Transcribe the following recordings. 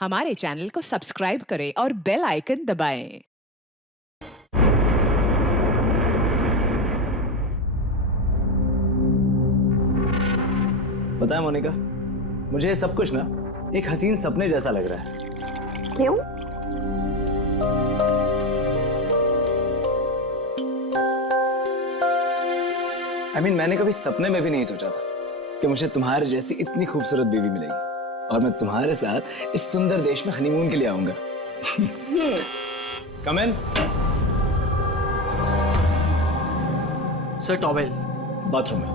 हमारे चैनल को सब्सक्राइब करें और बेल आइकन दबाएं। पता है मोनिका, मुझे ये सब कुछ ना एक हसीन सपने जैसा लग रहा है। क्यों? मैंने कभी सपने में भी नहीं सोचा था कि मुझे तुम्हारे जैसी इतनी खूबसूरत बीवी मिलेगी और मैं तुम्हारे साथ इस सुंदर देश में हनीमून के लिए आऊंगा। कम इन। सर टॉवेल बाथरूम में।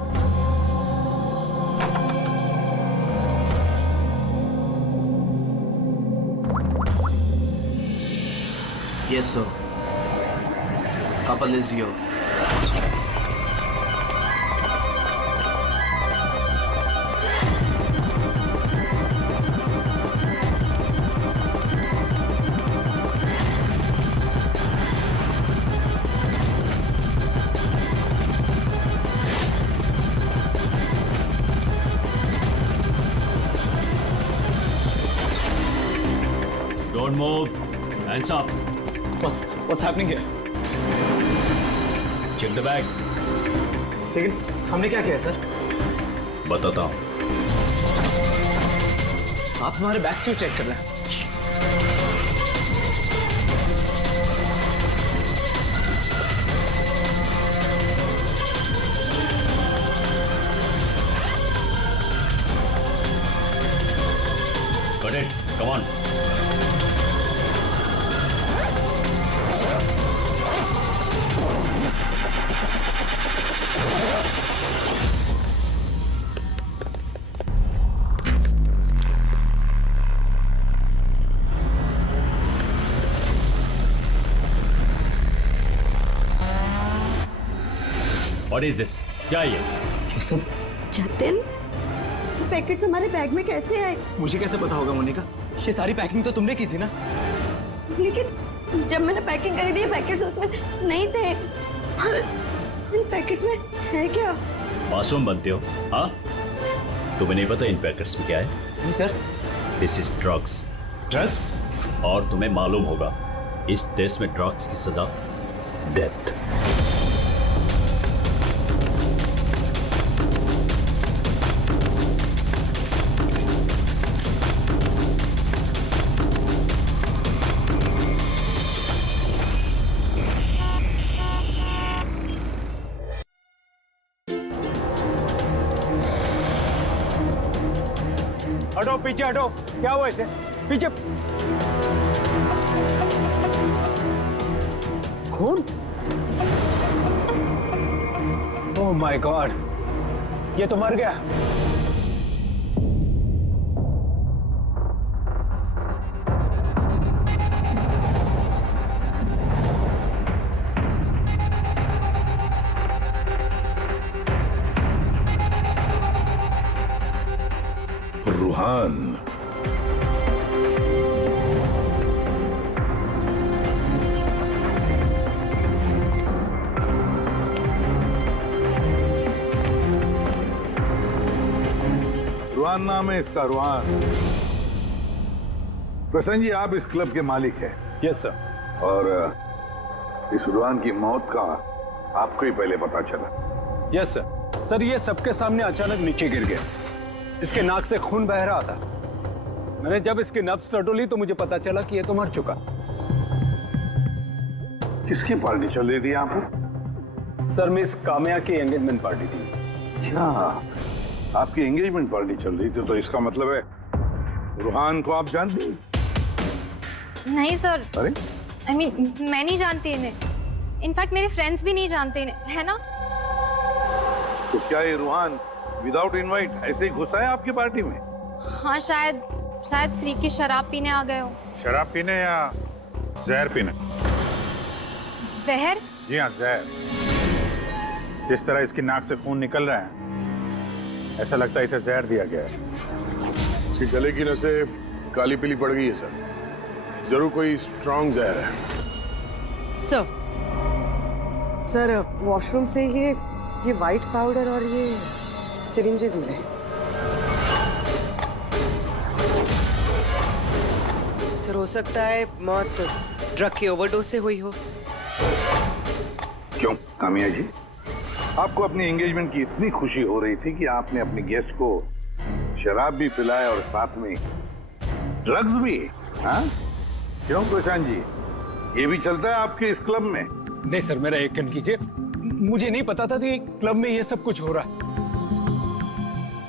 Yes sir, couple is your. Don't move. Hands up. What's happening here? Check the bag. लेकिन हमने क्या किया सर? बताता हूँ। आप हमारे बैग क्यों चेक कर रहे हैं? Got it. Come on. What is this? क्या ये? ये सब जतिन, पैकेट्स हमारे बैग में कैसे आए? मुझे कैसे पता होगा मोनिका? ये सारी पैकिंग तो तुमने की थी ना? लेकिन जब मैंने पैकिंग करी थी पैकेट्स उसमें नहीं थे। और इन पैकेट्स में है क्या? मासूम बनते हो, हाँ? तुम्हें नहीं पता इन पैकेट्स में क्या है? नहीं sir. This is drugs. Drugs? और तुम्हें मालूम होगा, इस देश में ड्रग्स की सजा डेथ। हटो पीछे हटो। क्या हुआ इसे? पीछे। खून? ओह माय गॉड, ये तो मर गया। रूहान, रुहान नाम है इसका, रुहान। प्रसन्न जी, आप इस क्लब के मालिक हैं। Yes sir. और इस रुहान की मौत का आपको ही पहले पता चला? Yes sir. सर ये सबके सामने अचानक नीचे गिर गया। इसके नाक से खून बह रहा था। मैंने जब इसकी नब्ज टटोली तो मुझे पता चला कि ये तो मर चुका। किसकी पार्टी चल रही थी यहाँ पर? सर मिस काम्या की एंगेजमेंट पार्टी थी। अच्छा, आपकी एंगेजमेंट पार्टी चल रही थी, तो इसका मतलब है रुहान को आप जानती हैं? नहीं सर। अरे मैं नहीं जानती इन्हें। इनफैक्ट मेरे फ्रेंड्स भी नहीं जानते इन्हें, है ना? तो क्या ये रुहान विदाउट इनवाइट ऐसे ही घुसा है आपकी पार्टी में? हाँ, शायद फ्री की शराब पीने आ गए हो। शराब पीने या जहर पीने? जहर? जी हाँ, जहर। जिस तरह इसकी नाक से खून निकल रहा है, ऐसा लगता है इसे जहर दिया गया है। इसके गले की नसें काली पीली पड़ गई है सर। जरूर कोई स्ट्रॉन्ग जहर है। सर वॉशरूम से ये वाइट पाउडर और ये सिरिंजेस मिले। हो सकता है मौत ड्रग की ओवरडोज से हुई हो। क्यों कामिया जी, आपको अपनी एंगेजमेंट की इतनी खुशी हो रही थी कि आपने अपने गेस्ट को शराब भी पिलाया और साथ में ड्रग्स भी? हाँ क्यों प्रशांत जी, ये भी चलता है आपके इस क्लब में? नहीं सर, मेरा यकीन कीजिए, मुझे नहीं पता था कि क्लब में ये सब कुछ हो रहा है।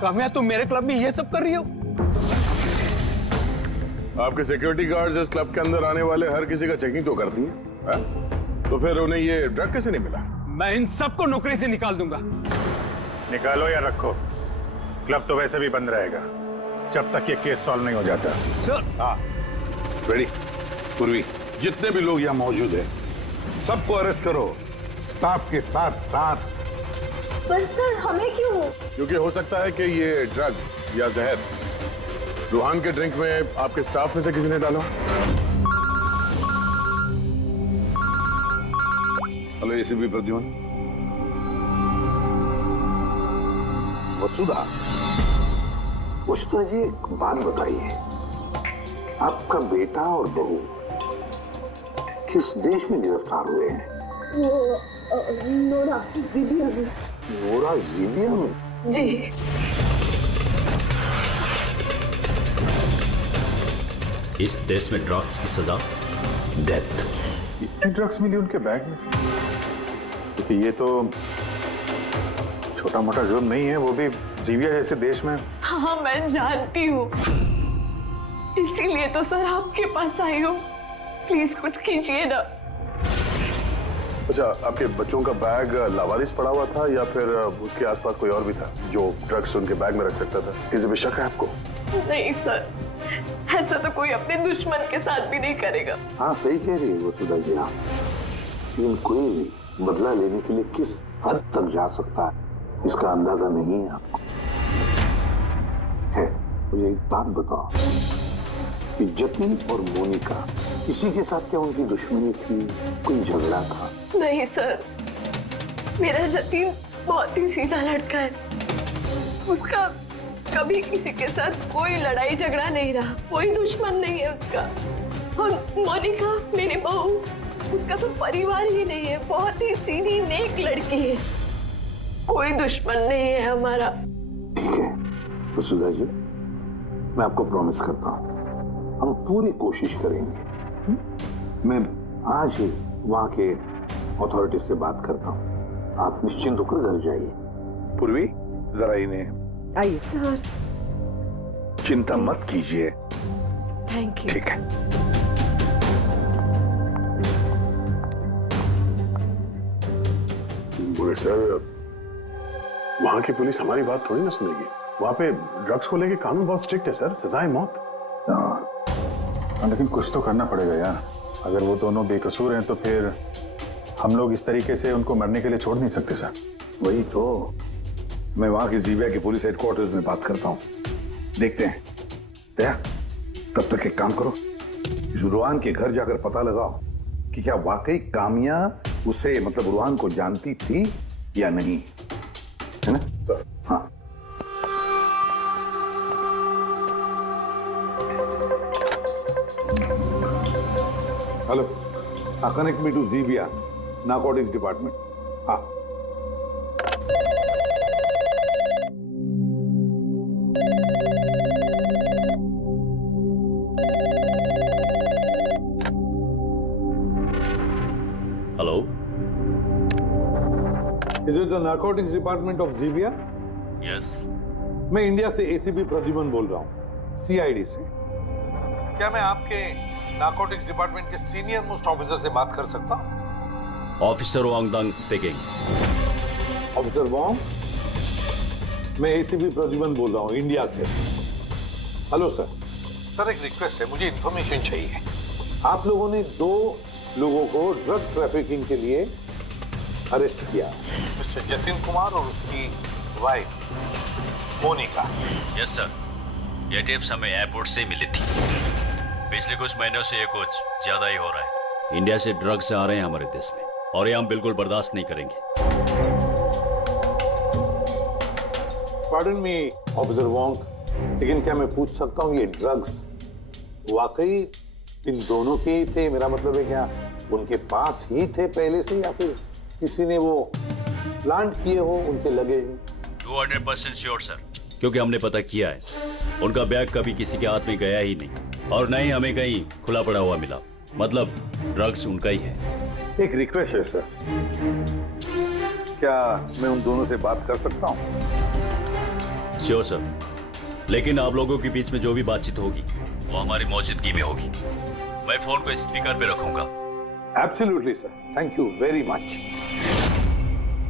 कामया, तुम मेरे क्लब में ये सब कर रही हो? आपके सिक्योरिटी गार्ड्स इस क्लब के अंदर आने वाले हर किसी का चेकिंग तो करती हैं, तो फिर उन्हें ये ड्रग कैसे नहीं मिला? मैं इन सबको नौकरी से निकाल दूंगा। निकालो या रखो, क्लब तो वैसे भी बंद रहेगा जब तक ये केस सॉल्व नहीं हो जाता। सर। हाँ रेडी। पूर्वी, जितने भी लोग यहाँ मौजूद हैं सबको अरेस्ट करो, स्टाफ के साथ साथ। पर सर हमें क्यों? क्योंकि हो सकता है कि ये ड्रग या जहर रूहान के ड्रिंक में आपके स्टाफ में से किसी ने डाला। Hello ACP Pradyumna. वसुधा, वसुधा जी एक बात बताइए, आपका बेटा और बहू किस देश में गिरफ्तार हुए हैं? नोरा जीबिया में। नोरा जीबिया में? जी। इस देश में ड्रग्स की सजा डेथ। ड्रग्स मिली उनके बैग में से, क्योंकि ये तो छोटा मोटा जुर्म नहीं है, वो भी जीविया जैसे देश में। हाँ मैं जानती हूँ, इसीलिए तो सर आपके पास आई हूँ। प्लीज कुछ कीजिए ना। अच्छा, आपके बच्चों का बैग लावारिस पड़ा हुआ था या फिर उसके आसपास कोई और भी था जो ड्रग्स उनके बैग में रख सकता था? किसी पे शक है आपको? नहीं सर, ऐसा तो कोई अपने दुश्मन के साथ भी नहीं करेगा। हाँ सही कह रही है वसुधा जी आप, लेकिन कोई भी बदला लेने के लिए किस हद तक जा सकता है इसका अंदाजा नहीं है आपको। है, मुझे एक बात बताओ कि जतिन और मोनिका, किसी के साथ क्या उनकी दुश्मनी थी, कोई झगड़ा था? नहीं सर, मेरा जतिन बहुत ही सीधा लड़का है। उसका कभी किसी के साथ कोई लड़ाई झगड़ा नहीं रहा, कोई दुश्मन नहीं है उसका। और मोनिका मेरी बहू, उसका तो परिवार ही नहीं है, बहुत ही सीधी नेक लड़की है, कोई दुश्मन नहीं है हमारा। ठीक है वसुधा जी, मैं आपको प्रॉमिस करता हूँ हम पूरी कोशिश करेंगे। मैं आज ही वहां के अथॉरिटी से बात करता हूँ, आप निश्चिंत होकर घर जाइए। पूर्वी जरा इन्हें आइए। चिंता मत कीजिए। Thank you. ठीक है। बोले सर, वहां की पुलिस हमारी बात थोड़ी ना सुनेगी। वहां पे ड्रग्स को लेके कानून बहुत स्ट्रिक्ट है सर, सजाए मौत। लेकिन कुछ तो करना पड़ेगा यार, अगर वो दोनों बेकसूर हैं तो फिर हम लोग इस तरीके से उनको मरने के लिए छोड़ नहीं सकते सर। वही तो, मैं वहां की जीबिया के पुलिस हेडक्वार्टर्स में बात करता हूँ, देखते हैं। दया, तब तक एक काम करो, रूहान के घर जाकर पता लगाओ कि क्या वाकई कामिया उसे मतलब रूहान को जानती थी या नहीं, है ना सर? हाँ। Hello, connect me to Zibia narcotics department. हाँ। Hello, Is it the narcotics department of Zibia? Yes. मैं इंडिया से एसीपी प्रद्युम्न बोल रहा हूँ, सीआईडी से। क्या मैं आपके नारकोटिक्स डिपार्टमेंट के सीनियर मोस्ट ऑफिसर से बात कर सकता हूँ? Officer Wangdang speaking. Officer Wong, मैं एसीपी प्रद्युम्न बोल रहा हूँ इंडिया से। Hello sir. सर एक रिक्वेस्ट है, मुझे इंफॉर्मेशन चाहिए। आप लोगों ने 2 लोगों को ड्रग ट्रैफिकिंग के लिए अरेस्ट किया, मिस्टर जतिन कुमार और उसकी वाइफ मोनिका। यस सर, ये टिप्स हमें एयरपोर्ट से मिली थी। पिछले कुछ महीनों से ये कुछ ज्यादा ही हो रहा है। इंडिया से ड्रग्स आ रहे हैं हमारे देश में और ये हम बिल्कुल बर्दाश्त नहीं करेंगे। पार्डन मी ऑफिसर वॉन्ग, लेकिन क्या मैं पूछ सकता हूँ ये ड्रग्स वाकई इन दोनों के ही थे? मेरा मतलब है क्या उनके पास ही थे पहले से, या फिर किसी ने वो प्लांट किए हो उनके लगेज में? 200% श्योर सर, क्योंकि हमने पता किया है उनका बैग कभी किसी के हाथ में गया ही नहीं और न ही हमें कहीं खुला पड़ा हुआ मिला। मतलब ड्रग्स उनका ही है। एक रिक्वेस्ट है सर, क्या मैं उन दोनों से बात कर सकता हूँ? श्योर सर, लेकिन आप लोगों के बीच में जो भी बातचीत होगी वो हमारी मौजूदगी में होगी। मैं फोन को स्पीकर पे रखूंगा। Absolutely sir, thank you very much.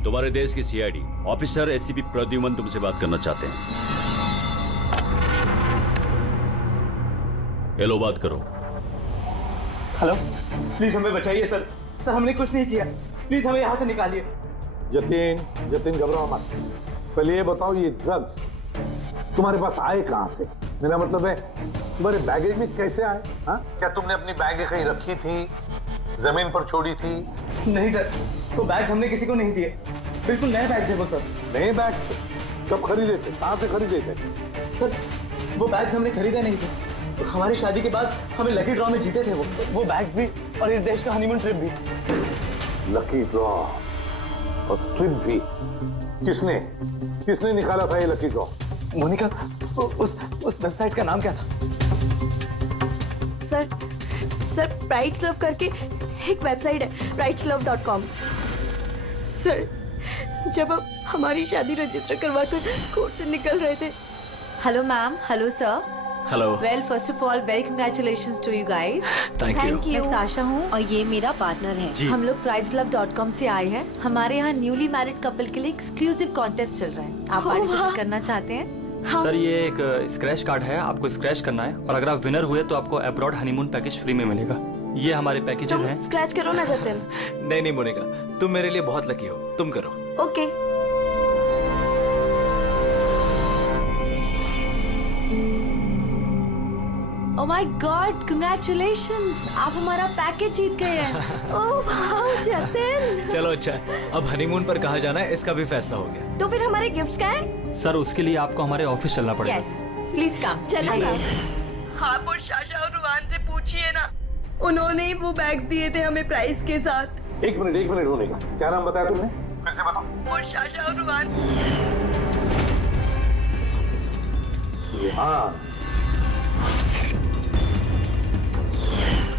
तुम्हारे देश की सीआईडी ऑफिसर एसीपी प्रद्युमन तुमसे बात करना चाहते हैं। हेलो, बात करो। हेलो, प्लीज हमें बचाइए सर। सर हमने कुछ नहीं किया, प्लीज हमें यहाँ से निकालिए। जतिन घबराओ मत। पहले ये बताओ, ये ड्रग्स तुम्हारे पास आए कहाँ से? मेरा मतलब है तुम्हारे बैगेज में कैसे आए? हाँ, क्या तुमने अपनी बैग कहीं रखी थी, जमीन पर छोड़ी थी? नहीं सर, वो बैग्स हमने किसी को नहीं दिए। बिल्कुल नए बैग्स है वो सर। नए बैग? कब खरीदे थे, कहाँ से खरीदे थे? सर वो बैग्स हमने खरीदे नहीं थे। तो हमारी शादी के बाद हमें लकी ड्रॉ में जीते थे वो बैग्स भी, और इस देश का हनीमून ट्रिप भी। लकी ड्रॉ और ट्रिप भी? किसने निकाला था ये लकी ड्रॉ? मोनिका, उस वेबसाइट का नाम क्या था? सर प्राइड्स लव करके एक वेबसाइट है, prideslove.com। सर जब हम हमारी शादी रजिस्टर करवाकर कोर्ट से निकल रहे थे। Hello ma'am. Hello sir. Hello. Well first of all very congratulations to you guys. Thank you. मैं साशा हूँ और ये मेरा पार्टनर है। हम लोग prideslove.com से आए हैं। हमारे यहाँ न्यूली मैरिड कपल के लिए एक्सक्लूसिव कॉन्टेस्ट चल रहा है। आप पार्टिसिपेट करना चाहते हैं? सर ये एक स्क्रैच कार्ड है, आपको स्क्रैच करना है और अगर आप विनर हुए तो आपको अब्रॉड हनीमून पैकेज फ्री में मिलेगा। ये हमारे पैकेजेस हैं। स्क्रैच करो ना जतिन। नहीं मोनिका, तुम मेरे लिए बहुत लकी हो, तुम करो। Okay. Oh my God, congratulations, आप हमारा पैकेज जीत गए हैं। Oh wow Jatin. चलो अच्छा, अब हनीमून पर कहाँ जाना है इसका भी फैसला हो गया। तो फिर हमारे गिफ्ट्स क्या है? सर उसके लिए आपको हमारे ऑफिस चलना पड़ेगा। Yes, please come. चलिए। आप और शाशा और रुहान से पूछिए ना, उन्होंने ही वो बैग्स दिए थे हमें प्राइस के साथ। एक मिनट होने का, क्या नाम बताया तुमने? फिर से बताओ। और शाशा और रुहान। हाँ।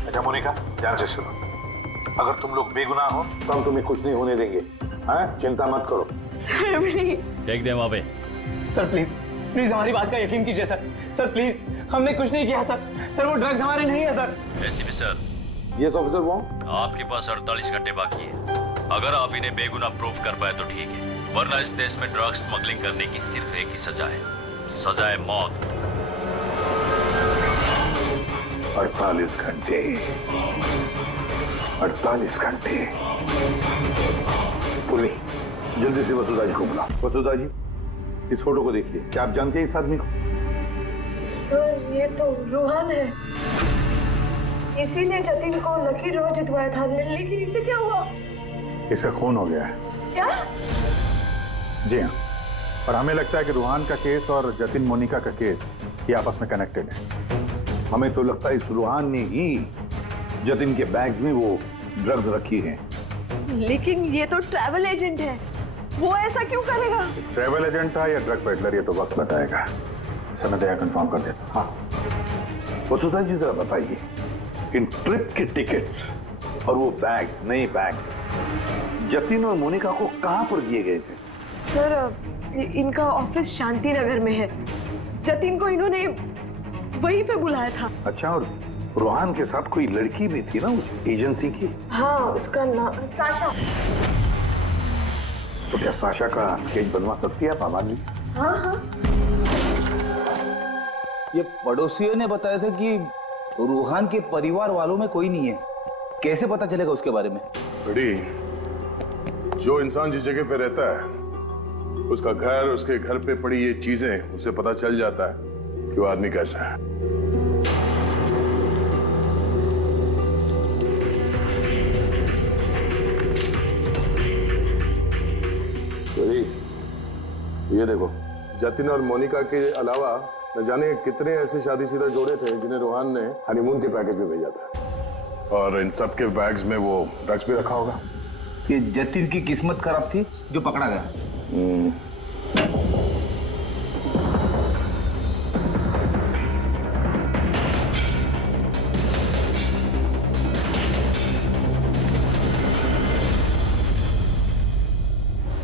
अच्छा मोनिका, ध्यान से सुनो, अगर तुम लोग बेगुनाह हो तो हम तुम्हें कुछ नहीं होने देंगे। हाँ, चिंता मत करो। Sir please. देख दे वहाँ पे। सर प्लीज हमारी बात का यकीन कीजिए सर प्लीज, हमने कुछ नहीं किया सर वो ड्रग्स हमारे नहीं है sir. ACP sir. Yes officer, वो आपके पास 48 घंटे बाकी है। अगर आप इन्हें बेगुनाह प्रूव कर पाए तो ठीक है, वरना इस देश में ड्रग्स स्मगलिंग करने की सिर्फ एक ही सजा है, सजा है मौत। 48 घंटे। 48 घंटे। पूर्वी, जल्दी से वसुधा जी को बुला। वसुधा जी, इस फोटो को देखिए, क्या आप जानते हैं इस आदमी को? सर ये तो रुहान है, इसी ने जतिन को लकी ड्रॉ जितवाया था, लेकिन इसे क्या हुआ? इसका खून हो गया है। क्या? जी हाँ, और हमें लगता है कि रूहान का केस और जतिन मोनिका का केस ये आपस में कनेक्टेड है। हमें तो लगता है इस रूहान ने ही जतिन के बैग में वो ड्रग्स रखी हैं। लेकिन ये तो ट्रैवल एजेंट है, वो ऐसा क्यों करेगा? ट्रैवल एजेंट था या ड्रग पेडलर, ये तो वक्त बताएगा। इसे मैं दया कंफर्म कर देता हूँ। हाँ वसुधा जी, जरा बताइए, इन ट्रिप के टिकट्स और वो बैग्स, नए बैग्स जतिन और मोनिका को कहाँ पर दिए गए थे? सर इनका ऑफिस शांति नगर में है, जतिन को इन्होंने वहीं पे बुलाया था। अच्छा, और रूहान के साथ कोई लड़की भी थी ना उस एजेंसी की? हाँ, उसका नाम साशा। तो क्या साशा का स्केच बनवा सकती है आप हमारे लिए? हाँ। ये पड़ोसियों ने बताया था कि रूहान के परिवार वालों में कोई नहीं है, कैसे पता चलेगा उसके बारे में? बड़ी, जो इंसान जिस जगह पे रहता है उसका घर, उसके घर पे पड़ी ये चीजें, उससे पता चल जाता है कि वो आदमी कैसा है। ये देखो, जतिन और मोनिका के अलावा न जाने कितने ऐसे शादीशुदा जोड़े थे जिन्हें रूहान ने हनीमून के पैकेज में भेजा था, और इन सब के बैग्स में वो ड्रग्स भी रखा होगा। ये जतिन की किस्मत खराब थी जो पकड़ा गया।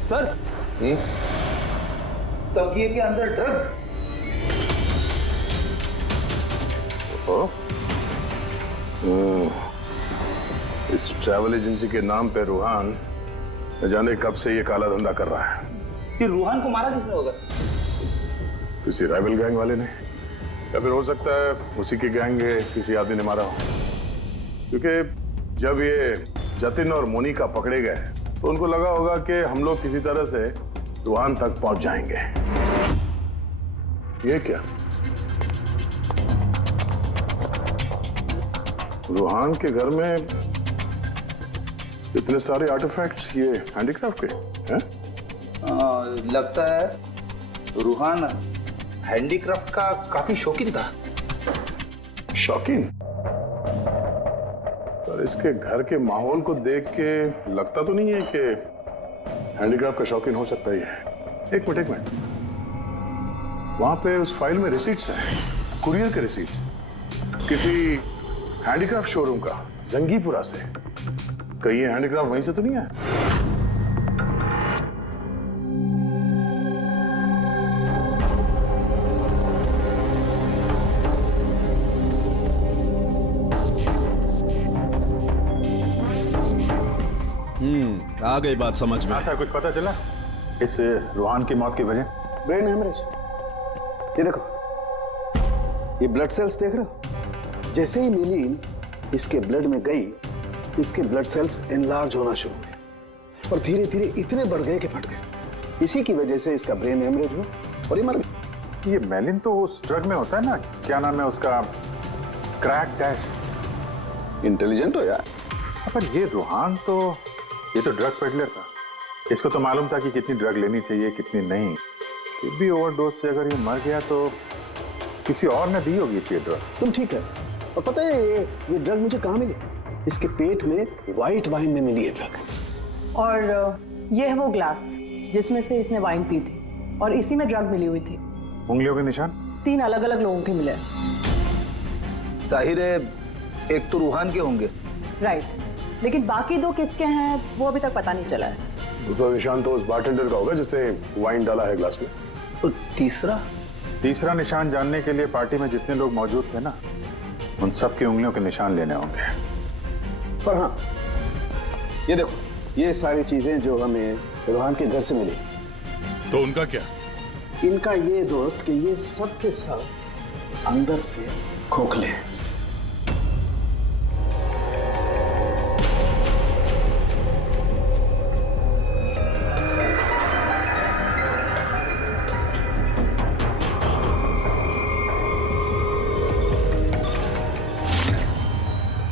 सर, तकिए के अंदर ड्रग। इस ट्रैवल एजेंसी के नाम पे रूहान न जाने कब से ये काला धंधा कर रहा है। ये रूहान को मारा किसने होगा? किसी राइवल गैंग वाले ने, या फिर हो सकता है उसी के गैंग के किसी आदमी ने मारा हो। क्योंकि जब ये जतिन और मोनिका पकड़े गए तो उनको लगा होगा कि हम लोग किसी तरह से रूहान तक पहुंच जाएंगे। ये क्या? रूहान के घर में इतने सारे आर्टिफैक्ट्स, ये हैंडीक्राफ्ट के हैं? लगता है रूहान हैंडीक्राफ्ट का काफी शौकीन था। शौकीन? पर इसके घर के माहौल को देख के लगता तो नहीं है कि हैंडीक्राफ्ट का शौकीन हो सकता ही है। एक मिनट, वहां पे उस फाइल में रिसीट्स हैं, कुरियर के रिसीट्स, किसी हैंडीक्राफ्ट शोरूम का, जंगीपुरा से। कहीं ये हैंडीक्राफ्ट वहीं से तो नहीं है? आ गई बात समझ में। अच्छा, कुछ पता चला इस रूहान की मौत की वजह? Brain haemorrhage. ये देखो, ये ब्लड सेल्स देख रहे हो? जैसे ही मिलीन इसके ब्लड में गई, इसके ब्लड सेल्स एनलार्ज होना शुरू हुए और धीरे धीरे इतने बढ़ गए कि फट गए। इसी की वजह से इसका ब्रेन हेमरेज हुआ और ये मर गया। ये मेलिन तो उस ड्रग में होता है ना, क्या नाम है उसका, क्रैक डैश। इंटेलिजेंट हो यार। पर ये रूहान तो, ये तो ड्रग पेडलर था। इसको तो मालूम था कि कितनी ड्रग लेनी चाहिए, कितनी नहीं। फिर भी ओवरडोज से अगर ये मर गया तो किसी और ने दी होगी इसे ड्रग। तुम ठीक है। और पता है ये ड्रग मुझे कहाँ मिली? इसके पेट में व्हाइट वाइन में मिली है ड्रग। और ये है वो ग्लास जिसमें से इसने वाइन पी थी और इसी में ड्रग मिली हुई थी। उंगलियों के निशान 3 अलग अलग लोगों के मिले। जाहिर है एक तो रूहान के होंगे। राइट, लेकिन बाकी 2 किसके हैं वो अभी तक पता नहीं चला है। दूसरा निशान तो उस बारटेंडर का होगा जिसने वाइन डाला है ग्लास में। और तीसरा निशान जानने के लिए पार्टी में जितने लोग मौजूद थे ना, उन सब की उंगलियों के निशान लेने होंगे। पर हाँ, ये देखो, ये सारी चीजें जो हमें रूहान के घर से मिली, तो उनका क्या? इनका ये दोस्त कि ये सब के सब अंदर से खोखले हैं।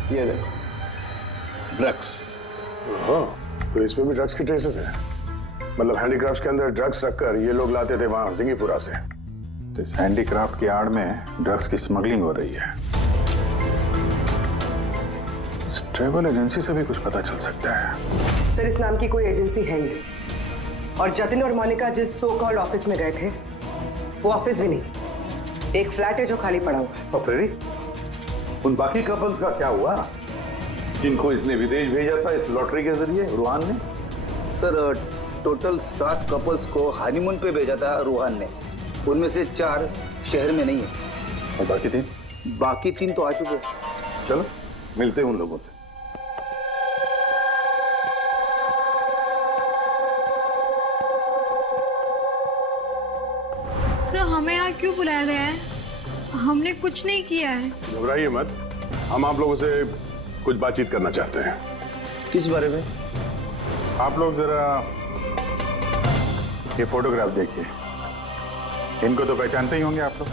ये देखो, ड्रग्स। हाँ, तो इसमें भी ड्रग्स के ट्रेसेस हैं। मतलब हैंडीक्राफ्ट के अंदर ड्रग्स रखकर ये लोग लाते थे वहां जिंगीपुरा से। तो इस हैंडीक्राफ्ट की आड़ में ड्रग्स की स्मगलिंग हो रही है। इस ट्रैवल एजेंसी से भी कुछ पता चल सकता है। सर, इस नाम की कोई एजेंसी है ही, और जतिन और मोनिका जिस सो कॉल्ड ऑफिस में गए थे वो ऑफिस भी नहीं, एक फ्लैट है जो खाली पड़ा हुआ है। और फ्रेडी, उन बाकी कपल्स का क्या हुआ जिनको इसने विदेश भेजा था इस लॉटरी के जरिए रूहान ने? सर, टोटल 7 कपल्स को हनीमून पे भेजा था रूहान ने। उनमें से 4 शहर में नहीं है। और बाकी 3? बाकी 3 तो आ चुके हैं। चलो मिलते हैं उन लोगों से। सर, हमें यहाँ क्यों बुलाया गया है? हमने कुछ नहीं किया है। घबराइए मत, हम आप लोगों से कुछ बातचीत करना चाहते हैं। किस बारे में? आप लोग जरा ये फोटोग्राफ देखिए। इनको तो पहचानते ही होंगे आप लोग।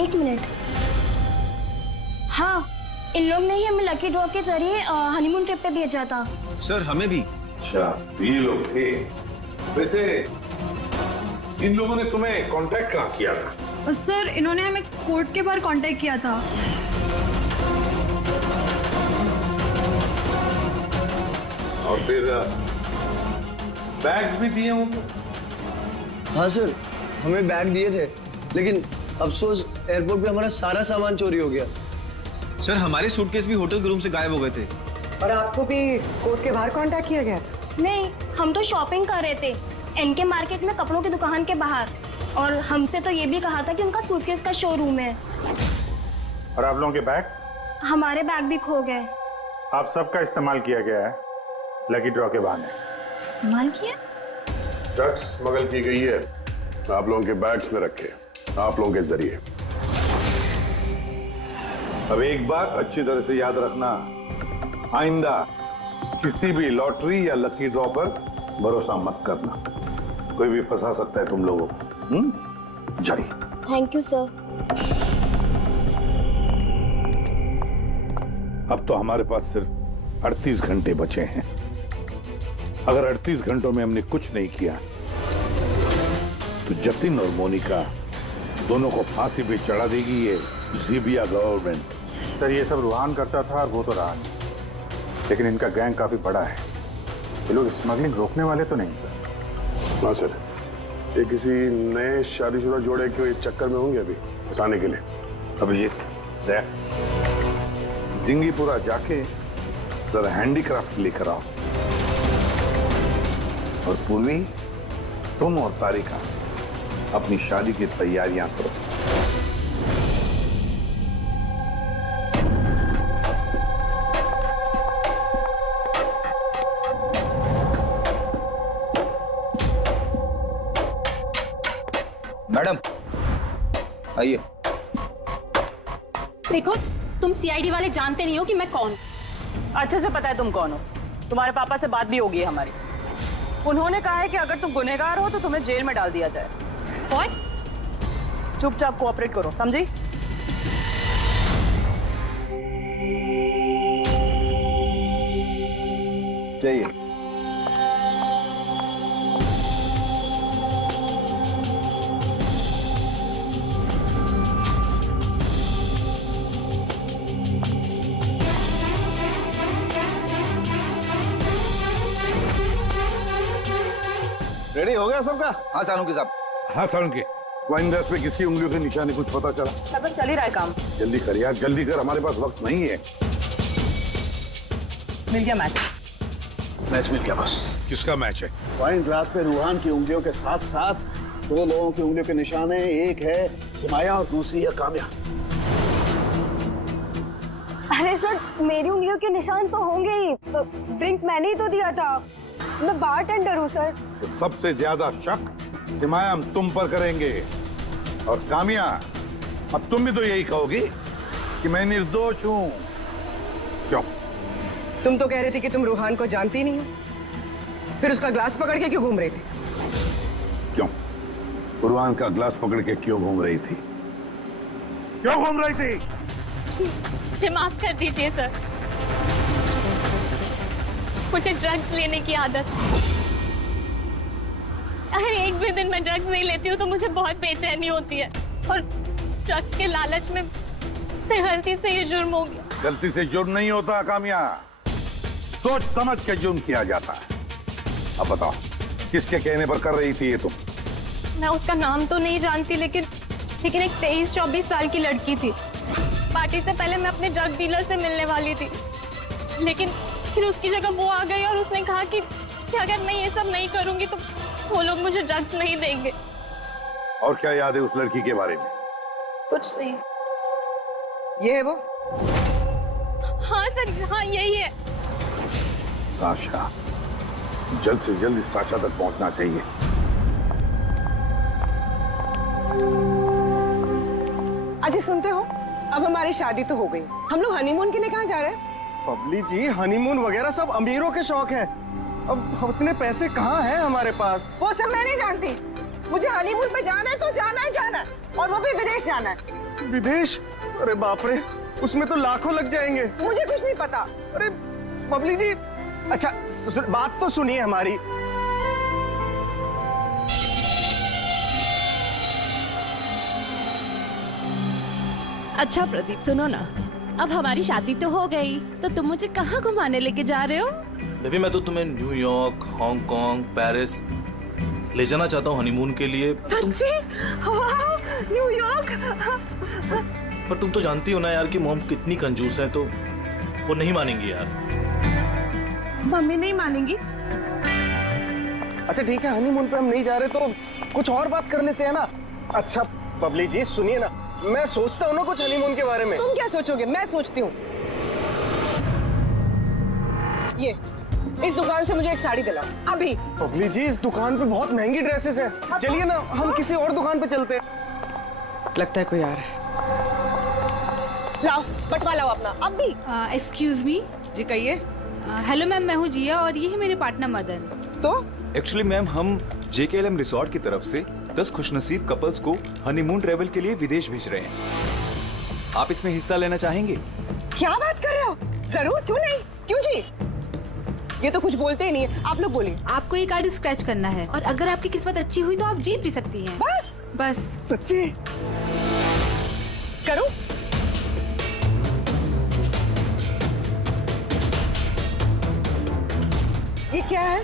एक मिनट। हाँ, इन लोग ने ही हमें लकी ड्रॉ के जरिए हनीमून ट्रिप पे भेजा था। सर, हमें भी। अच्छा, ये लोग थे। वैसे इन लोगों ने तुम्हें कांटेक्ट कहाँ किया था? सर इन्होंने हमें कोर्ट के बाहर कांटेक्ट किया था। और फिर बैग्स भी दिए उनको? हाँ सर, हमें बैग दिए थे, लेकिन अफसोस एयरपोर्ट पे हमारा सारा सामान चोरी हो गया। सर हमारे सूटकेस भी होटल के रूम से गायब हो गए थे। और आपको भी कोर्ट के बाहर कांटेक्ट किया गया था? नहीं, हम तो शॉपिंग कर रहे थे एनके मार्केट में, कपड़ों की दुकान के बाहर। और हमसे तो ये भी कहा था कि उनका सूटकेस का शोरूम है। और आप लोगों के बैग? हमारे बैग भी खो गए। आप सबका इस्तेमाल किया गया है लकी ड्रॉ के बहाने। इस्तेमाल किया? ड्रग्स स्मगल की गई है, आप लोगों के बैग्स में रखे, आप लोगों के जरिए। अब एक बात अच्छी तरह से याद रखना, आइंदा किसी भी लॉटरी या लकी ड्रॉ पर भरोसा मत करना, कोई भी फंसा सकता है तुम लोगों को। जाइए। Thank you sir. अब तो हमारे पास सिर्फ 38 घंटे बचे हैं। अगर 38 घंटों में हमने कुछ नहीं किया तो जतिन और मोनिका दोनों को फांसी पे चढ़ा देगी ये ज़ीबिया गवर्नमेंट। सर ये सब रूहान करता था और वो तो रहा नहीं, लेकिन इनका गैंग काफी बड़ा है। ये लोग स्मगलिंग रोकने वाले तो नहीं सर? हाँ सर, ये किसी नए शादीशुदा जोड़े के चक्कर में होंगे अभी फंसाने के लिए। अभिजीत जिंगीपुरा जाके जरा हैंडीक्राफ्ट लेकर आओ, और पूर्वी तुम और तारिका अपनी शादी की तैयारियां करो। मैडम आइए। देखो तुम सीआईडी वाले जानते नहीं हो कि मैं कौन हूँ। अच्छे से पता है तुम कौन हो। तुम्हारे पापा से बात भी होगी हमारी। उन्होंने कहा है कि अगर तुम गुनहगार हो तो तुम्हें जेल में डाल दिया जाए। और चुपचाप कोऑपरेट करो, समझी? चाहिए। रेडी हो गया सबका? हाँ सालुंकी साहब। हाँ सालुंकी, वाइन ग्लास पे किसकी उंगलियों के निशान कुछ पता चला? सब चल ही रहा है काम। जल्दी कर यार, जल्दी कर, हमारे पास वक्त नहीं है। मिल गया मैच। मैच मिल गया बस। किसका मैच है? वाइन ग्लास पे रूहान की उंगलियों के साथ साथ दो लोगों की उंगलियों के निशान है। एक है सिमाया और दूसरी है काम्या। अरे सर, मेरी उंगलियों के निशान तो होंगे ही। ड्रिंक मैंने ही तो दिया था, मैं बारटेंडर हूँ सर। तो सबसे ज्यादा शक सिमाया हम तुम पर करेंगे, और कामिया अब तुम भी तो यही कहोगी कि मैं निर्दोष हूँ। क्यों? तुम तो कह रहे थे कि तुम रूहान को जानती नहीं हो, फिर उसका ग्लास पकड़ के क्यों घूम रही थी? क्यों? रूहान का ग्लास पकड़ के क्यों घूम रही थी? क्यों घूम रही थी? मुझे माफ कर दीजिए सर, मुझे ड्रग्स लेने की आदत। अगर एक भी दिन मैं ड्रग्स नहीं लेती हूँ तो मुझे बहुत बेचैनी होती है, और ड्रग्स के लालच में से गलती से ये जुर्म हो गया। गलती से जुर्म नहीं होता कामिया, सोच समझ के जुर्म किया जाता है। अब बताओ, किसके कहने पर कर रही थी ये तुम? मैं उसका नाम तो नहीं जानती, लेकिन एक 23-24 साल की लड़की थी। पार्टी से पहले मैं अपने ड्रग डीलर से मिलने वाली थी, लेकिन फिर उसकी जगह वो आ गई और उसने कहा कि अगर मैं ये सब नहीं करूंगी तो वो लोग मुझे ड्रग्स नहीं देंगे। और क्या याद है उस लड़की के बारे में? कुछ नहीं। ये है वो? हाँ सर, हाँ यही है। साशा, जल्द से जल्द इस साशा तक पहुंचना चाहिए। अजी सुनते हो, अब हमारी शादी तो हो गई, हम लोग हनीमून के लिए कहाँ जा रहे हैं? बबली जी, हनीमून वगैरह सब अमीरों के शौक है। अब उतने पैसे कहाँ हैं हमारे पास? वो सब मैं नहीं जानती, मुझे हनीमून पे जाना है तो जाना है, जाना है, और वो भी विदेश जाना है। विदेश? अरे बाप रे, उसमें तो लाखों लग जाएंगे। मुझे कुछ नहीं पता। अरे बबली जी, अच्छा बात तो सुनिए हमारी। अच्छा प्रदीप सुनो ना, अब हमारी शादी तो हो गई, तो तुम मुझे कहाँ घुमाने लेके जा रहे हो? बेबी मैं तो तुम्हें न्यूयॉर्क, हांगकांग, पेरिस ले जाना चाहता हूँ हनीमून के लिए। सच्ची? वाह, न्यूयॉर्क। पर तुम तो जानती हो ना यार कि मॉम कितनी कंजूस है, तो वो नहीं मानेंगी यार। मम्मी नहीं मानेंगी? अच्छा ठीक है, हनीमून पे हम नहीं जा रहे तो कुछ और बात कर लेते हैं ना। अच्छा बबली जी सुनिए ना, मैं सोचता हूँ ना कुछ हनीमून के बारे में। तुम क्या सोचोगे, मैं सोचती हूँ। ये इस दुकान से मुझे एक साड़ी दिलाओ अभी। बबली जी इस दुकान पे बहुत महंगी ड्रेसेस हैं। चलिए ना हम किसी और दुकान पे चलते हैं। लगता है कोई आ रहा है। लाओ बटवा लाओ अपना अभी। Excuse me. जी कहिए। हेलो मैम, मैं हूँ जिया और ये है मेरे पार्टनर मदन। तो एक्चुअली मैम हम JKLM रिसोर्ट की तरफ से 10 खुशनसीब कपल्स को हनीमून ट्रेवल के लिए विदेश भेज रहे हैं। आप इसमें हिस्सा लेना चाहेंगे? क्या बात कर रहे हो? जरूर, क्यों नहीं, क्यों जी? ये तो कुछ बोलते ही नहीं है, आप लोग बोलिए। आपको ये कार्ड स्क्रैच करना है और अगर आपकी किस्मत अच्छी हुई तो आप जीत भी सकती हैं। बस सच्ची? करो। ये क्या है?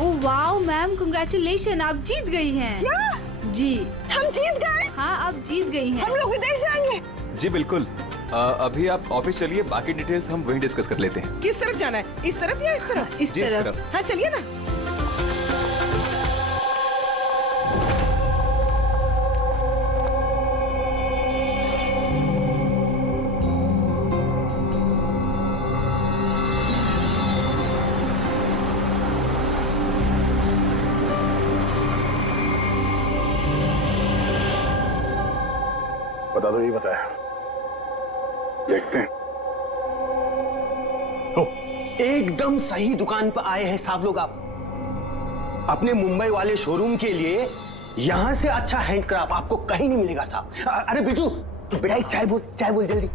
ओह वाओ मैम, कांग्रेचुलेशन, आप जीत गई हैं। क्या? जी हम जीत गए? हाँ आप जीत गई हैं। हम लोग विदेश जाएंगे? जी बिल्कुल। अभी आप ऑफिस चलिए, बाकी डिटेल्स हम वहीं डिस्कस कर लेते हैं। किस तरफ जाना है, इस तरफ या इस तरफ? इस तरफ। हाँ चलिए ना। बता दो, ये बताया, देखते हैं। एकदम सही दुकान पर आए हैं साहब लोग। आप अपने मुंबई वाले शोरूम के लिए यहाँ से अच्छा हैंडक्राफ्ट आपको कहीं नहीं मिलेगा साहब। अरे बिजू बेटा एक चाय बोल जल्दी।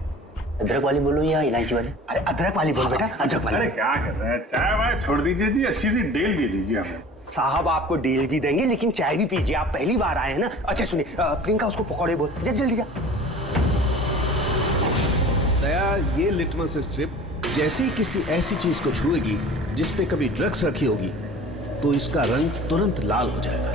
अदरक वाली बोलो या इलायची वाली? अरे अदरक वाली बोल बेटा, अदरक वाली। अरे क्या कर रहे हैं, चाय वाय छोड़ दीजिए जी, अच्छी सी डील दे दीजिए हमें। साहब आपको डील भी देंगे लेकिन चाय भी पीजिए, आप पहली बार आए हैं ना। अच्छा सुनिए, प्रियंका उसको पकौड़े बोल, जल्दी जा। दया, ये लिटमस स्ट्रिप जैसे ही किसी ऐसी चीज को छुएगी जिस पे कभी ड्रग्स रखी होगी तो इसका रंग तुरंत लाल हो जाएगा।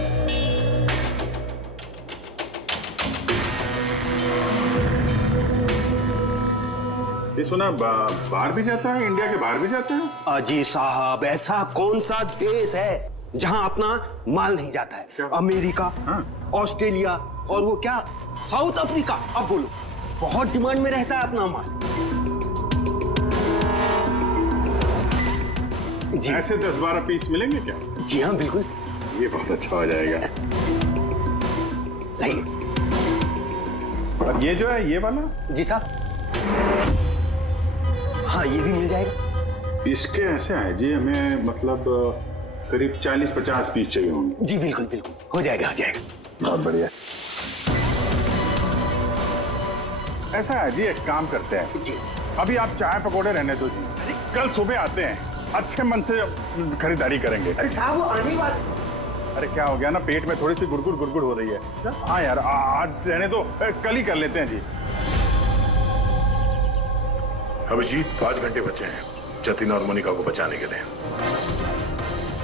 ये सुना बाहर भी जाता है, इंडिया के बाहर भी जाता है? अजी साहब ऐसा कौन सा देश है जहां अपना माल नहीं जाता है? अमेरिका, ऑस्ट्रेलिया और वो क्या साउथ अफ्रीका। अब बोलो, बहुत डिमांड में रहता है अपना माल। जी ऐसे 10-12 पीस मिलेंगे क्या? जी हाँ बिल्कुल। ये बहुत अच्छा हो जाएगा। लाइए। और ये जो है ये वाला? जी साहब। हाँ ये भी मिल जाएगा। इसके ऐसे है जी, हमें मतलब करीब 40-50 पीस चाहिए होंगे। जी बिल्कुल बिल्कुल, हो जाएगा। बहुत बढ़िया। ऐसा है जी, एक काम करते हैं जी, अभी आप चाय पकौड़े रहने दो जी, कल सुबह आते हैं, अच्छे मन से खरीदारी करेंगे। अरे साहब वो आने वाले। अरे क्या हो गया ना, पेट में थोड़ी सी गुड़गुड़ हो रही है। हाँ यार आज रहने दो, कल ही कर लेते हैं जी। अभिजीत 5 घंटे बचे हैं जतिन और मोनिका को बचाने के लिए।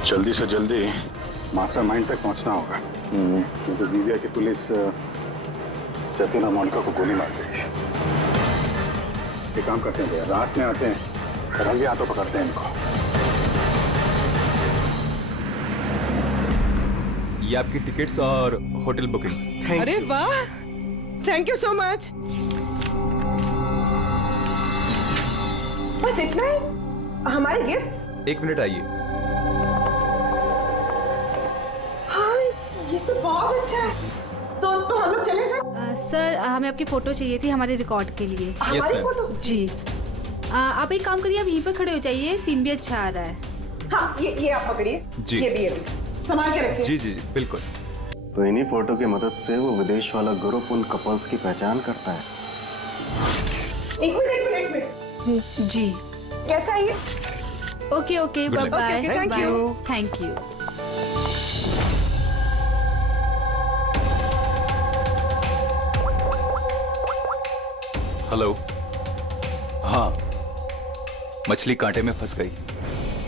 जल्दी से जल्दी मास्टरमाइंड तक पहुंचना होगा, नहीं तो जीविया की पुलिस जतिन और मोनिका को गोली मार देगी। एक काम करते हैं भैया, रात में आते हैं, रंगे हाथों पकड़ते हैं इनको। ये आपकी टिकट्स और होटल बुकिंग्स। अरे वाह, थैंक यू सो मच। बस इतना ही? हमारे गिफ्ट्स? 1 मिनट आइए। हाँ ये तो बहुत अच्छा है। तो हम लोग चले फिर? सर हमें आपकी फोटो चाहिए थी हमारे रिकॉर्ड के लिए। हमारी फोटो? जी। आप एक काम करिए, आप यहीं पर खड़े हो जाइए, सीन भी अच्छा आ रहा है। हाँ ये आप पकड़िए। जी। ये भी संभाल के रखिए। जी जी बिल्कुल। तो इन्हीं फोटो की मदद से वो विदेश वाला ग्रुप उन कपल्स की पहचान करता है। एक मिनट। जी। कैसा है ये? Okay bye bye. Thank you. Hello. हाँ, मछली कांटे में फंस गई।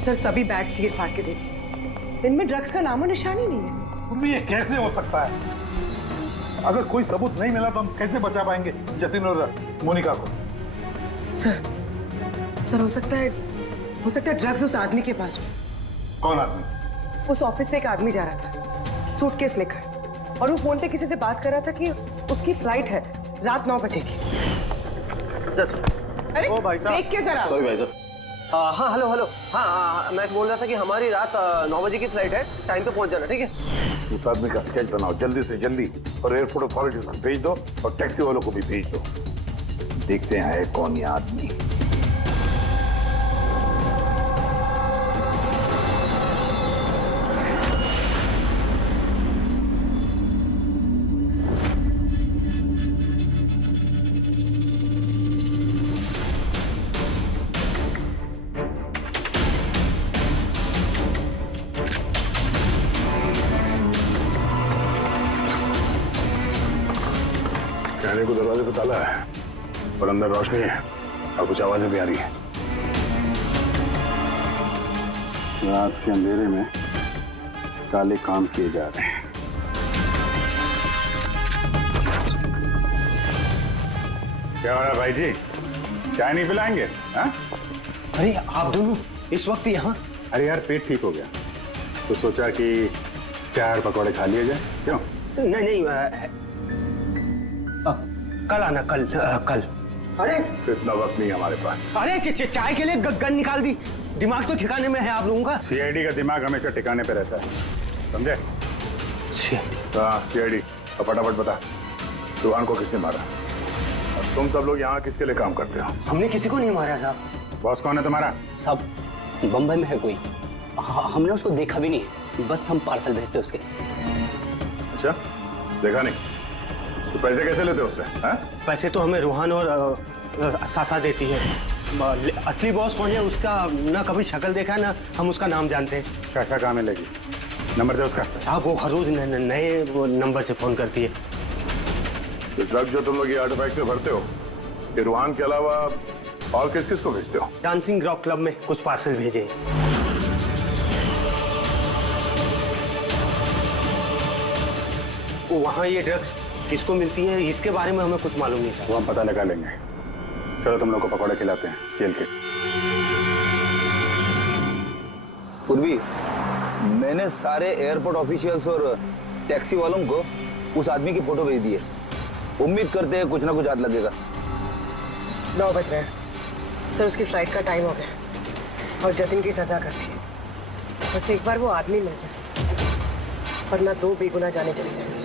सर सभी बैग चीर फाड़ के देखिए, इनमें ड्रग्स का नामो निशान ही नहीं है। ये कैसे हो सकता है? अगर कोई सबूत नहीं मिला तो हम कैसे बचा पाएंगे जतिन और मोनिका को? सर हो सकता है ड्रग्स उस आदमी के पास हो। कौन आदमी? उस ऑफिस से एक आदमी जा रहा था सूटकेस लेकर, और वो फोन पे किसी से बात कर रहा था कि उसकी फ्लाइट है रात 9 बजे की। अरे ओ भाई साहब, देख के जरा। सॉरी भाई साहब। हाँ हेलो। हाँ, मैं बोल रहा था कि हमारी रात 9 बजे की फ्लाइट है, टाइम पे पहुंच जाना, ठीक है? उस आदमी का स्केच बनाओ जल्दी से जल्दी, और एयरपोर्ट अथॉरिटीज को भेज दो और टैक्सी वालों को भी भेज दो। देखते हैं है कौन ये आदमी। कहने को दरवाजे पे ताला है और अंदर रोशनी है और कुछ आवाजें भी आ रही है। रात के अंधेरे में काले काम किए जा रहे हैं। क्या हो रहा है भाई जी? चाय नहीं पिलाएंगे? हाँ? अरे आप दोनों इस वक्त यहाँ? अरे यार पेट ठीक हो गया तो सोचा कि चार पकौड़े खा लिए जाए। क्यों? नहीं, कल आना, कल। अरे इतना वक्त नहीं हमारे पास। अरे चाय के लिए गन निकाल दी। दिमाग तो ठिकाने में है आप लोगों का। सीआईडी का दिमाग हमेशा ठिकाने पे रहता है, समझे? सीआईडी। और फटाफट बता, रुहान को किसने मारा? और तुम सब लोग यहाँ किसके लिए काम करते हो? हमने किसी को नहीं मारा साहब। बॉस कौन है तुम्हारा? साहब बम्बई में है कोई, हमने उसको देखा भी नहीं, बस हम पार्सल भेजते उसके। अच्छा, देखा नहीं तो पैसे कैसे लेते हो उससे? पैसे तो हमें रूहान और सासा देती है। असली बॉस कौन है उसका ना कभी शक्ल देखा है ना हम उसका नाम जानते हैं। क्या काम है? लगी नंबर दे उसका। साहब वो हर रोज नए नंबर से फोन करती है। तो ड्रग जो तुम लोग ये आर्टिफैक्ट में भरते हो, ये रूहान के अलावा और किस किस को भेजते हो? डांसिंग रॉक क्लब में कुछ पार्सल भेजे। वहाँ ये ड्रग्स किसको मिलती है इसके बारे में हमें कुछ मालूम नहीं साहब। वो हम पता लगा लेंगे। चलो तुम लोग को पकौड़े खिलाते हैं जेल के। पूर्वी, मैंने सारे एयरपोर्ट ऑफिशियल्स और टैक्सी वालों को उस आदमी की फोटो भेज दी है। उम्मीद करते हैं कुछ ना कुछ हाथ लगेगा। 9 बज रहे हैं सर, उसकी फ्लाइट का टाइम हो गया और जतिन की सजा कर दी। बस एक बार वो आदमी मिल जाए, वरना 2 बेगुनाह जाने चली जाएंगी।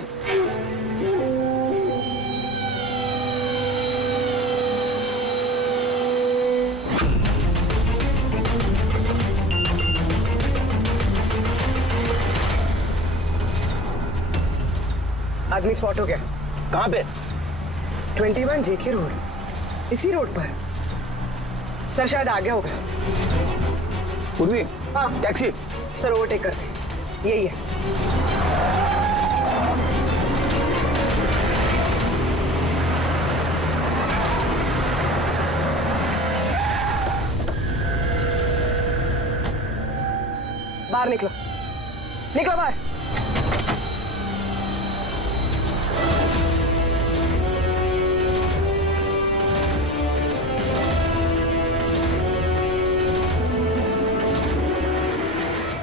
आदमी स्पॉट हो गया। कहाँ पे? 21 जेके रोड, इसी रोड पर। सर शायद आ गया होगा। पूर्वी, हाँ टैक्सी। सर ओवरटेक करते, यही है। बाहर निकलो, निकलो बाहर।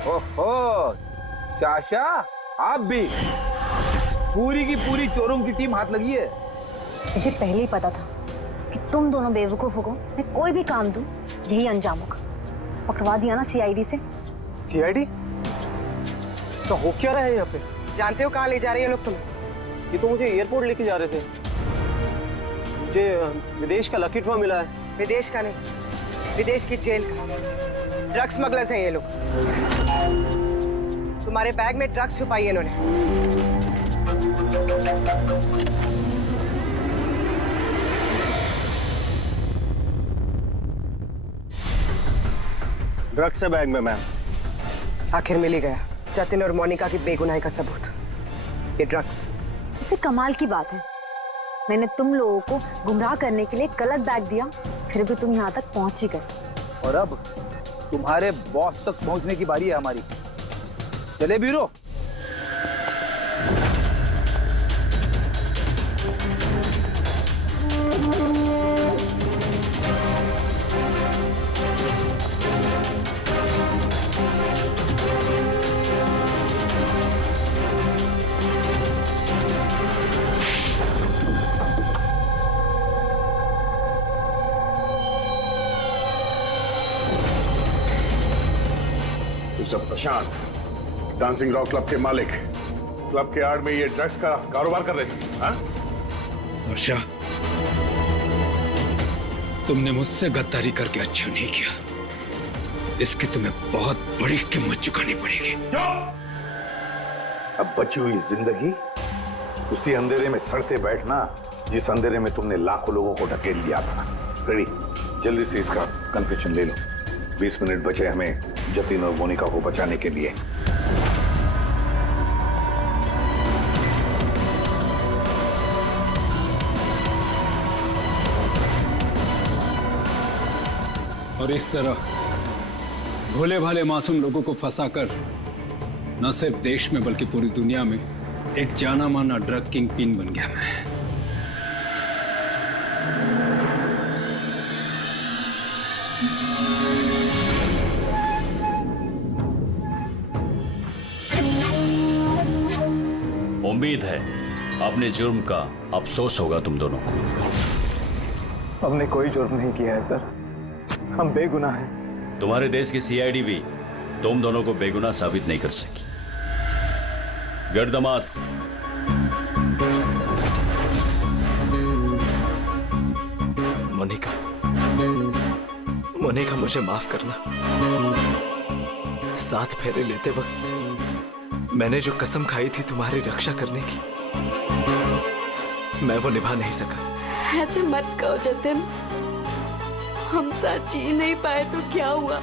ओहो, शाशा आप भी? पूरी की पूरी चोरों की टीम हाथ लगी है। मुझे पहले ही पता था कि तुम दोनों बेवकूफों को मैं कोई भी काम दूं यही अंजाम होगा। पकड़वा दिया ना सीआईडी से। सीआईडी? तो हो क्या रहा है यहाँ पे? जानते हो कहाँ ले जा रहे हैं लोग तुम्हें? ये तो मुझे एयरपोर्ट लेके जा रहे थे। मुझे विदेश का लकी ड्रॉ मिला है। विदेश का नहीं, विदेश की जेल का। ड्रग्स स्मगलर्स हैं ये लोग। तुम्हारे बैग में ड्रग्स छुपाई है इन्होंने। ड्रग्स है बैग में मैम। आखिर मिल ही गया जतिन और मोनिका की बेगुनाही का सबूत। ये ड्रग्स। इससे कमाल की बात है मैंने तुम लोगों को गुमराह करने के लिए गलत बैग दिया, फिर भी तुम यहाँ तक पहुंच ही गए। और अब तुम्हारे बॉस तक पहुंचने की बारी है हमारी। चले ब्यूरो। सब प्रशांत, डांसिंग रॉक क्लब के मालिक, क्लब के आड़ में ये ड्रग्स का कारोबार कर रहे थे, हाँ? वर्षा, तुमने मुझसे गद्दारी करके अच्छा नहीं किया। इसकी तुम्हें बहुत बड़ी कीमत चुकानी पड़ेगी। अब बची हुई जिंदगी उसी अंधेरे में सड़ते बैठना जिस अंधेरे में तुमने लाखों लोगों को ढकेल दिया था। रेडी, जल्दी से इसका कन्फेशन ले लो। 20 मिनट बचे हमें जतिन और मोनिका को बचाने के लिए। और इस तरह भोले भाले मासूम लोगों को फंसाकर न सिर्फ देश में बल्कि पूरी दुनिया में एक जाना माना ड्रग किंग पिन बन गया मैं। उम्मीद है अपने जुर्म का अफसोस होगा तुम दोनों को। हमने कोई जुर्म नहीं किया है सर, हम बेगुनाह हैं। तुम्हारे देश की सीआईडी भी तुम दोनों को बेगुनाह साबित नहीं कर सकी। Get the mask. Monica, Monica मुझे माफ करना। 7 फेरे लेते वक्त मैंने जो कसम खाई थी तुम्हारी रक्षा करने की, मैं वो निभा नहीं सका। ऐसे मत कहो जतिन, हम साथ जी नहीं पाए तो क्या हुआ,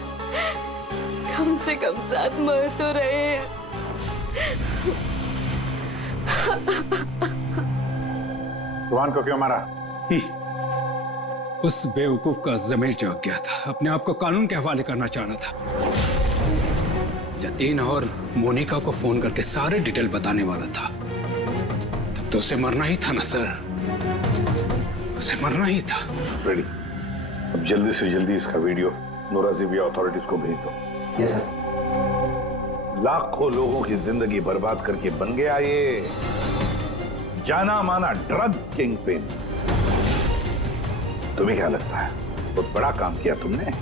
कम से कम साथ मर तो रहे हैं। जुबान को क्यों मारा? उस बेवकूफ का ज़मीर जाग गया था, अपने आप को कानून के हवाले करना चाहना था। जतीन और मोनिका को फोन करके सारे डिटेल बताने वाला था। तब तो उसे मरना ही था ना सर, उसे मरना ही था। रेडी, अब जल्दी से जल्दी इसका वीडियो नोराजिबिया अथॉरिटीज को भेज दो। Yes sir. लाखों लोगों की जिंदगी बर्बाद करके बन गया ये जाना माना ड्रग किंग पिन। तुम्हें क्या लगता है बहुत बड़ा काम किया तुमने?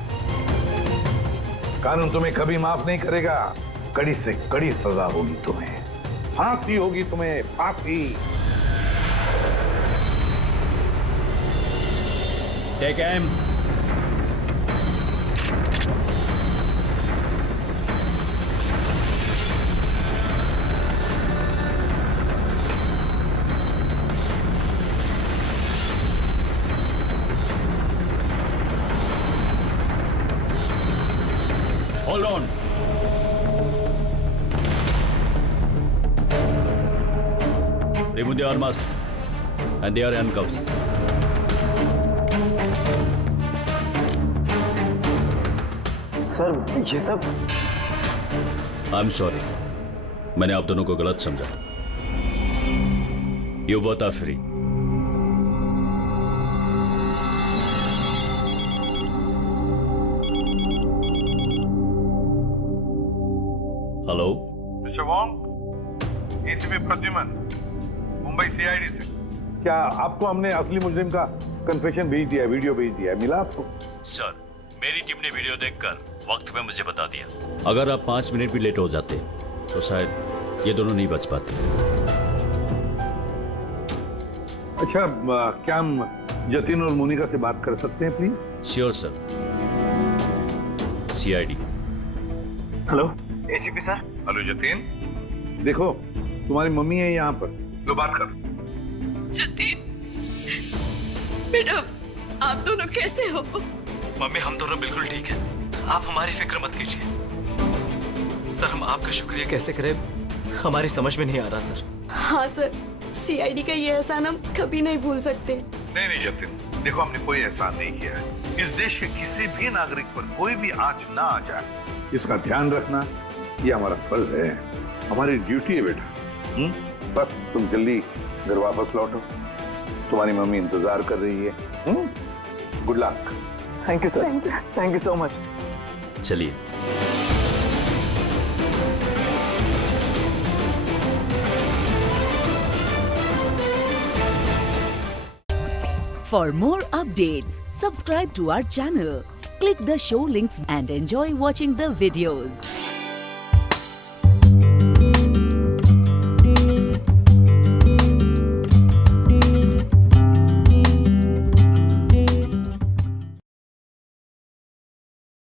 कानून तुम्हें कभी माफ नहीं करेगा। कड़ी से कड़ी सजा होगी तुम्हें, फांसी होगी तुम्हें, फांसी। Take M. Hold on. Remove the arms and they are handcuffs. Sir ये सब I'm sorry. मैंने आप दोनों को गलत समझा। You both are free. Hello mister Wong, ACP Pradyuman, Mumbai CID से। क्या आपको हमने असली मुजरिम का कन्फेशन भेज दिया, वीडियो भेज दिया, मिला आपको? सर, मेरी टीम ने वीडियो देखकर वक्त में मुझे बता दिया। अगर आप 5 मिनट भी लेट हो जाते तो शायद ये दोनों नहीं बच पाते। अच्छा, क्या हम जतिन और मोनिका से बात कर सकते हैं please? Sure sir. CID. Hello ACP sir. Hello Jatin, देखो तुम्हारी मम्मी है यहाँ पर, लो बात कर। जतिन बेटा, आप दोनों कैसे हो? मम्मी, हम दोनों बिल्कुल ठीक हैं। आप हमारी फिक्र मत कीजिए। सर, हम आपका शुक्रिया कैसे करें हमारी समझ में नहीं आ रहा सर। हाँ सर, सीआईडी का ये एहसान हम कभी नहीं भूल सकते। नहीं नहीं जतिन, देखो हमने कोई एहसान नहीं किया है। इस देश के किसी भी नागरिक पर कोई भी आंच ना आ जाए, इसका ध्यान रखना ये हमारा फर्ज है, हमारी ड्यूटी है बेटा। बस तुम जल्दी घर वापस लौटो, तुम्हारी मम्मी इंतजार कर रही है। Good luck. Thank you sir, thank you so much. चलिए। For more updates, subscribe to our channel, click the show links and enjoy watching the videos.